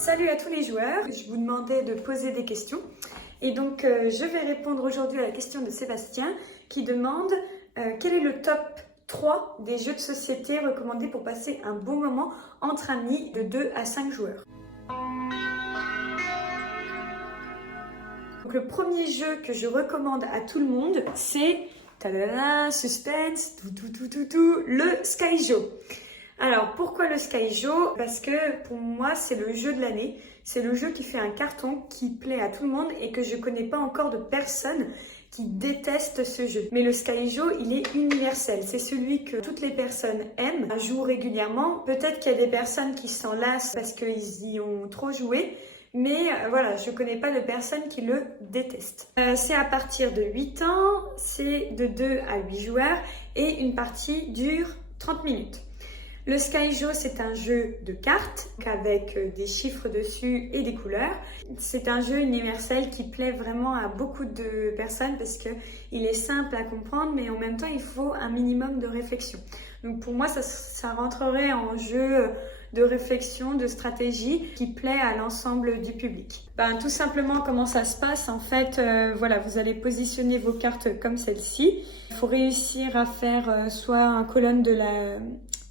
Salut à tous les joueurs, je vous demandais de poser des questions et donc je vais répondre aujourd'hui à la question de Sébastien qui demande quel est le top 3 des jeux de société recommandés pour passer un bon moment entre amis de 2 à 5 joueurs. Donc le premier jeu que je recommande à tout le monde c'est, suspense, le Skyjo. Alors, pourquoi le Skyjo? Parce que pour moi, c'est le jeu de l'année. C'est le jeu qui fait un carton qui plaît à tout le monde et que je connais pas encore de personne qui déteste ce jeu. Mais le Skyjo, il est universel. C'est celui que toutes les personnes aiment, jouent régulièrement. Peut-être qu'il y a des personnes qui s'en lassent parce qu'ils y ont trop joué. Mais voilà, je connais pas de personne qui le déteste. C'est à partir de 8 ans, c'est de 2 à 8 joueurs et une partie dure 30 minutes. Le Skyjo, c'est un jeu de cartes avec des chiffres dessus et des couleurs. C'est un jeu universel qui plaît vraiment à beaucoup de personnes parce qu'il est simple à comprendre, mais en même temps, il faut un minimum de réflexion. Donc pour moi, ça rentrerait en jeu de réflexion, de stratégie qui plaît à l'ensemble du public. Tout simplement, comment ça se passe? En fait, voilà, vous allez positionner vos cartes comme celle-ci. Il faut réussir à faire soit une colonne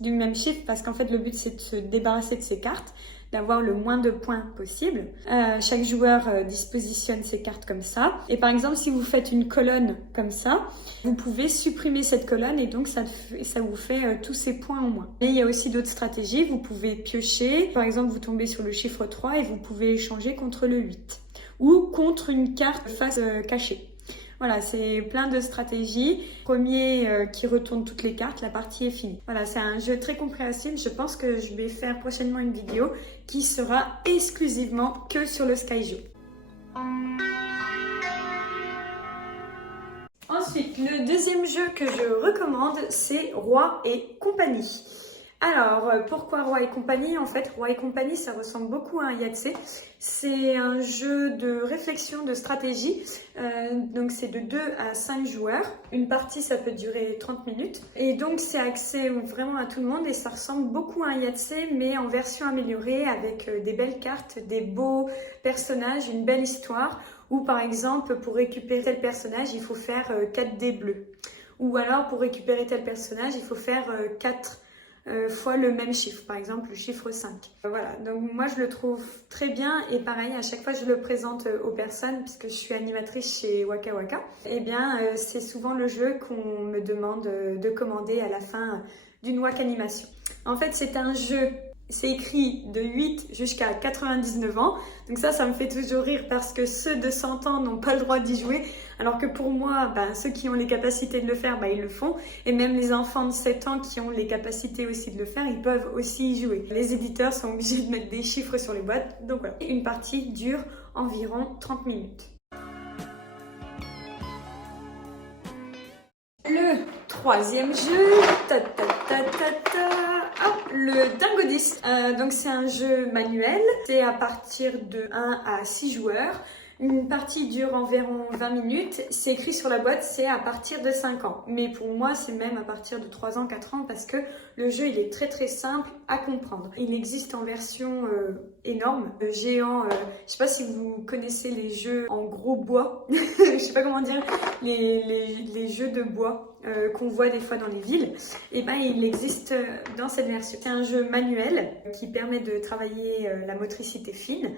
du même chiffre parce qu'en fait, le but, c'est de se débarrasser de ces cartes, d'avoir le moins de points possible. Chaque joueur dispositionne ses cartes comme ça. Et par exemple, si vous faites une colonne comme ça, vous pouvez supprimer cette colonne et donc ça vous fait tous ces points en moins. Et il y a aussi d'autres stratégies. Vous pouvez piocher. Par exemple, vous tombez sur le chiffre 3 et vous pouvez échanger contre le 8 ou contre une carte face cachée. Voilà, c'est plein de stratégies. Premier qui retourne toutes les cartes, la partie est finie. Voilà, c'est un jeu très compréhensible. Je pense que je vais faire prochainement une vidéo qui sera exclusivement que sur le Skyjo. Ensuite, le deuxième jeu que je recommande, c'est Roi et compagnie. Alors, pourquoi Roi et compagnie? En fait, Roi et compagnie, ça ressemble beaucoup à un Yahtzee. C'est un jeu de réflexion, de stratégie. Donc, c'est de 2 à 5 joueurs. Une partie, ça peut durer 30 minutes. Et donc, c'est accès vraiment à tout le monde. Et ça ressemble beaucoup à un Yahtzee, mais en version améliorée, avec des belles cartes, des beaux personnages, une belle histoire. Ou par exemple, pour récupérer tel personnage, il faut faire 4 dés bleus. Ou alors, pour récupérer tel personnage, il faut faire 4 fois le même chiffre, par exemple le chiffre 5. Voilà, donc moi je le trouve très bien et pareil, à chaque fois je le présente aux personnes puisque je suis animatrice chez Waka Waka. Et bien c'est souvent le jeu qu'on me demande de commander à la fin d'une Waka Animation. En fait c'est un jeu, c'est écrit de 8 jusqu'à 99 ans. Donc ça me fait toujours rire parce que ceux de 100 ans n'ont pas le droit d'y jouer. Alors que pour moi, ceux qui ont les capacités de le faire, ils le font. Et même les enfants de 7 ans qui ont les capacités aussi de le faire, ils peuvent aussi y jouer. Les éditeurs sont obligés de mettre des chiffres sur les boîtes. Donc voilà. Une partie dure environ 30 minutes. Le troisième jeu, le Dingo 10. Donc c'est un jeu manuel, c'est à partir de 1 à 6 joueurs. Une partie dure environ 20 minutes. C'est écrit sur la boîte, c'est à partir de 5 ans. Mais pour moi, c'est même à partir de 3 ans, 4 ans parce que le jeu, il est très très simple à comprendre. Il existe en version énorme, géant. Je sais pas si vous connaissez les jeux en gros bois. Je sais pas comment dire, les jeux de bois qu'on voit des fois dans les villes. Et il existe dans cette version. C'est un jeu manuel qui permet de travailler la motricité fine.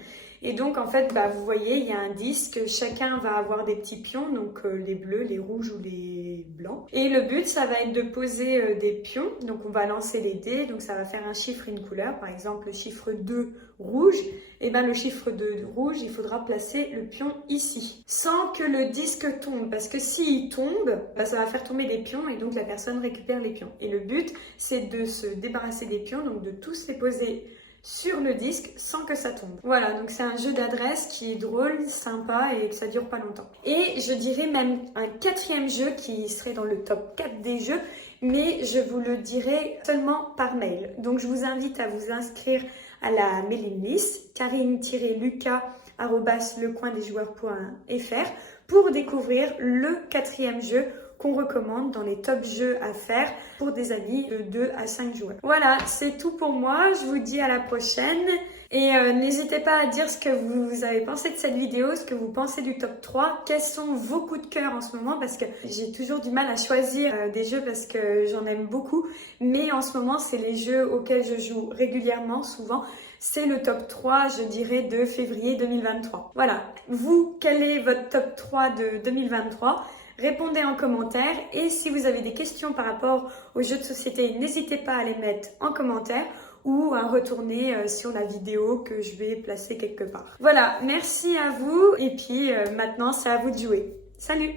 Et donc en fait, vous voyez, il y a un disque, chacun va avoir des petits pions, donc les bleus, les rouges ou les blancs. Et le but, ça va être de poser des pions, donc on va lancer les dés, donc ça va faire un chiffre, une couleur, par exemple le chiffre 2 rouge, et le chiffre 2 rouge, il faudra placer le pion ici, sans que le disque tombe, parce que s'il tombe, ça va faire tomber des pions et donc la personne récupère les pions. Et le but, c'est de se débarrasser des pions, donc de tous les poser sur le disque sans que ça tombe. Voilà, donc c'est un jeu d'adresse qui est drôle, sympa et que ça dure pas longtemps. Et je dirais même un quatrième jeu qui serait dans le top 4 des jeux, mais je vous le dirai seulement par mail. Donc je vous invite à vous inscrire à la mailing list karine-luca@lecoindesjoueurs.fr pour découvrir le quatrième jeu qu'on recommande dans les top jeux à faire pour des amis de 2 à 5 joueurs. Voilà, c'est tout pour moi. Je vous dis à la prochaine Et n'hésitez pas à dire ce que vous avez pensé de cette vidéo, ce que vous pensez du top 3, quels sont vos coups de cœur en ce moment, parce que j'ai toujours du mal à choisir des jeux parce que j'en aime beaucoup, mais en ce moment c'est les jeux auxquels je joue régulièrement, souvent. C'est le top 3, je dirais, de février 2023. Voilà, vous, quel est votre top 3 de 2023 ? Répondez en commentaire et si vous avez des questions par rapport aux jeux de société, n'hésitez pas à les mettre en commentaire ou à retourner sur la vidéo que je vais placer quelque part. Voilà, merci à vous et puis maintenant c'est à vous de jouer. Salut!